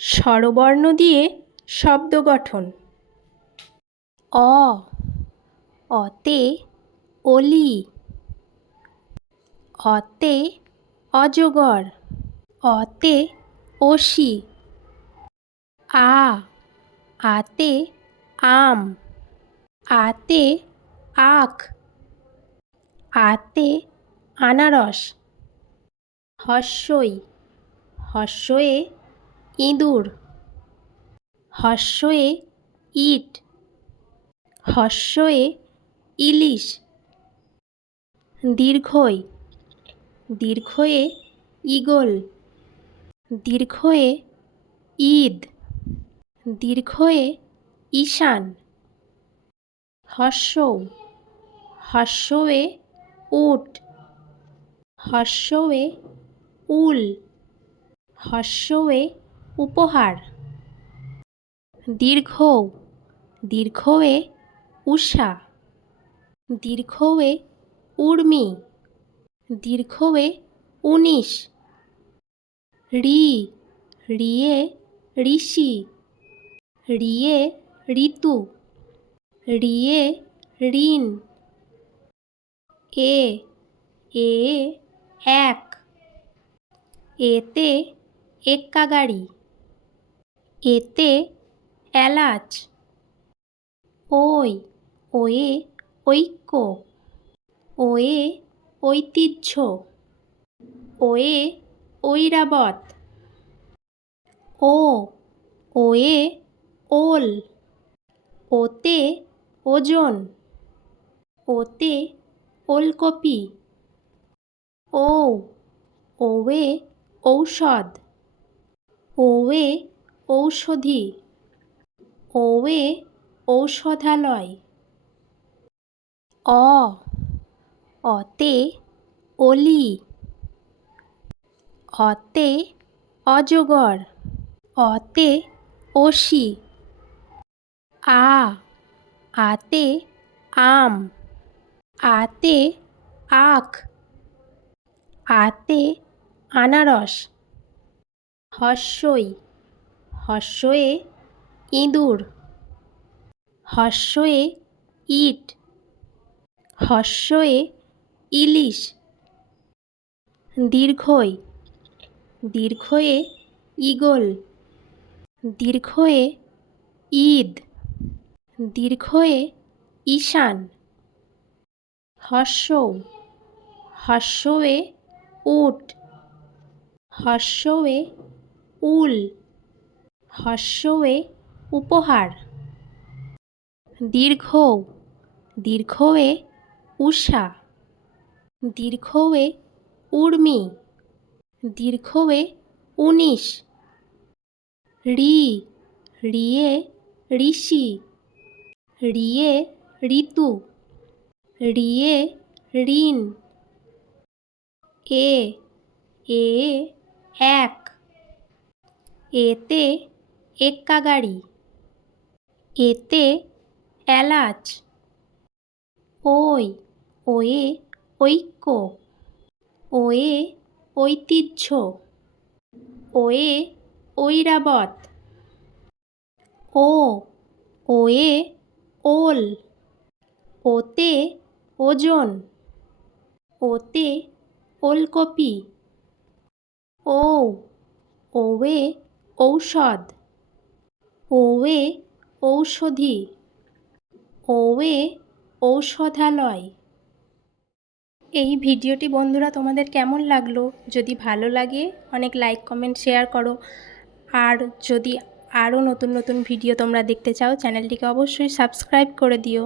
স্বরবর্ণ দিয়ে শব্দ গঠন। অ, অতে অলি। অতে অজগর। অতে অসি। আ, আতে আম। আতে আখ। আতে আনারস। হস্যই, হস্যয়ে ইঁদুর। হস্যয়ে ইট। হস্যয়ে ইলিশ। দীর্ঘই, দীর্ঘয়ে ঈগল। দীর্ঘয়ে ঈদ। দীর্ঘয়ে ঈশান। হস্যৌ, হস্যয়ে উট। হস্যয়ে উল। হস্যয়ে উপহার। দীর্ঘৌ, দীর্ঘয়ে উষা। দীর্ঘয়ে উর্মি। দীর্ঘয়ে ১৯। ঋ, ঋয়ে ঋষি। ঋয়ে ঋতু। ঋয়ে ঋণ। এ, এ এক। এতে এক্কা গাড়ি। এতে এলাচ। ওই, ওয়ে ঐক্য। ওয়ে ঐতিহ্য। ওয়ে ঐরাবত। ও, ওয়ে ওল। ওতে ওজন। ওতে ওলকপি। ও, ওয়ে ঔষধ। ওয়ে ঔষধি। ওয়ে ঔষধালয়। অ, অতে অলি। অতে অজগর। অতে অসি। আ, আতে আম। আতে আখ। আতে আনারস। হস্যই, হস্যয়ে ইঁদুর। হস্যয়ে ইট। হস্যয়ে ইলিশ। দীর্ঘই, দীর্ঘয়ে ঈগল। দীর্ঘয়ে ঈদ। দীর্ঘয়ে ঈশান। হস্যৌ, হস্যয়ে উট। হস্যয়ে উল। হস্যয়ে উপহার। দীর্ঘৌ, দীর্ঘয়ে উষা। দীর্ঘয়ে উর্মি। দীর্ঘয়ে ১৯। ঋ, ঋয়ে ঋষি। ঋয়ে ঋতু। ঋয়ে ঋণ। এ, এ এক। এতে এক্কা গাড়ি। এতে এলাচ। ওই, ওয়ে ঐক্য। ওয়ে ঐতিহ্য। ওয়ে ঐরাবত। ও, ওয়ে ওল। ওতে ওজন। ওতে ওলকপি। ও, ওয়ে ঔষধ। ওয়ে ঔষধি। ওয়ে ঔষধালয়। এই ভিডিওটি বন্ধুরা তোমাদের কেমন লাগলো? যদি ভালো লাগে অনেক লাইক কমেন্ট শেয়ার করো। আর যদি আরও নতুন নতুন ভিডিও তোমরা দেখতে চাও চ্যানেলটিকে অবশ্যই সাবস্ক্রাইব করে দিও।